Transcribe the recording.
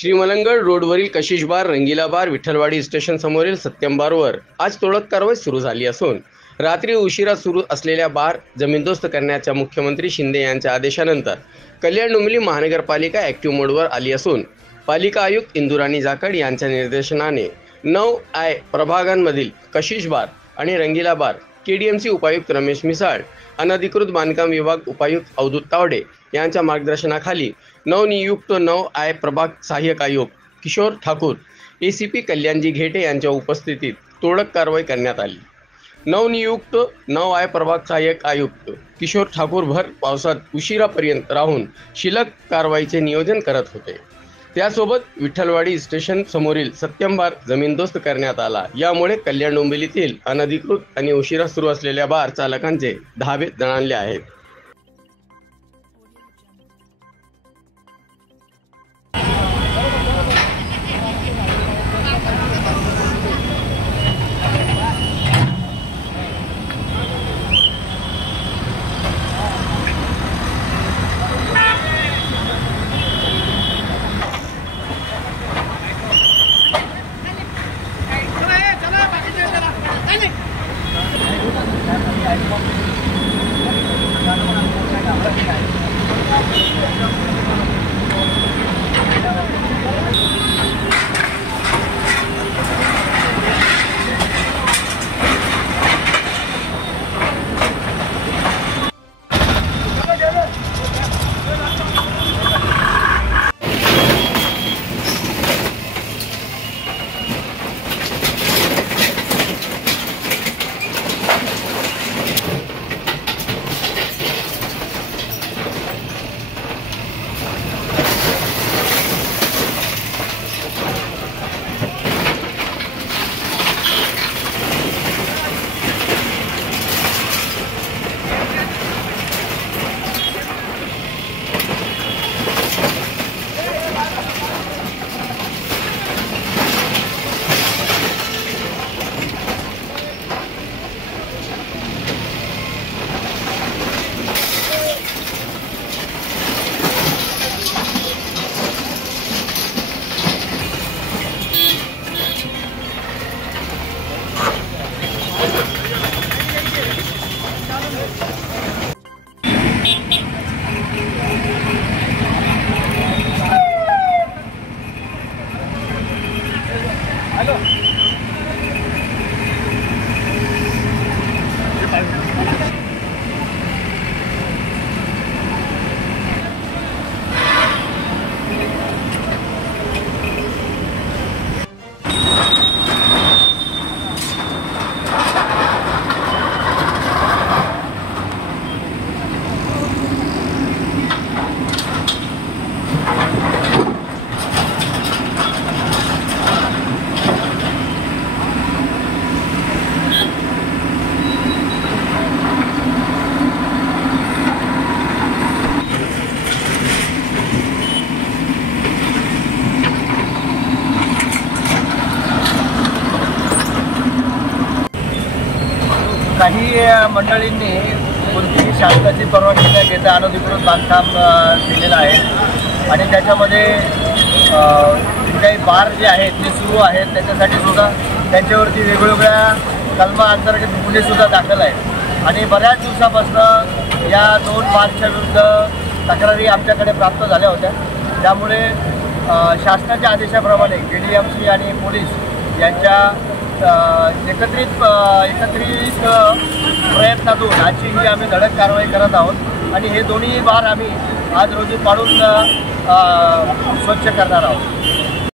श्रीमलंगड रोडवरील कशिश बार, रंगीला बार, विठ्ठलवाडी स्टेशन समोरील सत्यम बारवर आज तोडक कारवाई सुरू झाली असून रात्री उशिरा सुरू असलेल्या बार जमीनदोस्त करण्याच्या मुख्यमंत्री शिंदे यांच्या आदेशानंतर कल्याण डोंबिवली महानगरपालिका ॲक्टिव्ह मोडवर आली असून पालिका आयुक्त इंदुराणी जाखड यांच्या निर्देशनाने 9I प्रभागांमधील कशिश बार आणि रंगीला बार, KDMC उपायुक्त रमेश मिसाळ, अनधिकृत बांधकाम विभाग उपायुक्त अवधूत तावडे यांच्या मार्गदर्शनाखाली नवनियुक्त 9I प्रभाग सहाय्यक आयुक्त किशोर ठाकूर, ACP कल्याणजी घेटे यांच्या उपस्थितीत तोडक कारवाई करण्यात आली। नवनियुक्त 9I प्रभाग सहाय्यक आयुक्त किशोर ठाकूर भर पावसात उशिरापर्यंत राहून शिल्लक कारवाईचे नियोजन करत होते। त्यासोबत विठ्ठलवाडी स्टेशन समोरील सत्यम बार जमीनदोस्त करण्यात आला। यामुळे कल्याण डोंबिवलीतील अनधिकृत आणि उशिरा सुरू असलेल्या बार चालकांचे धाबे दणाणले आहेत। काही मंडळींनी कोणतीही शासनाची परवानगी न घेता अनधिकृत बांधकाम केलेलं आहे आणि त्याच्यामध्ये काही बार जे आहेत ते सुरू आहेत त्याच्यासाठी सुद्धा त्यांच्यावरती वेगवेगळ्या कलमांतर्गत गुन्हेसुद्धा दाखल आहेत आणि बऱ्याच दिवसापासून या 2 बारच्या विरुद्ध तक्रारी आमच्याकडे प्राप्त झाल्या होत्या। त्यामुळे शासनाच्या आदेशाप्रमाणे KDMC आणि पोलीस यांच्या एकत्रित प्रयत्नातून आजची ही आम्ही धडक कारवाई करत आहोत आणि हे दोन्ही बार आम्ही आज रोजी पाडून स्वच्छ करणार आहोत।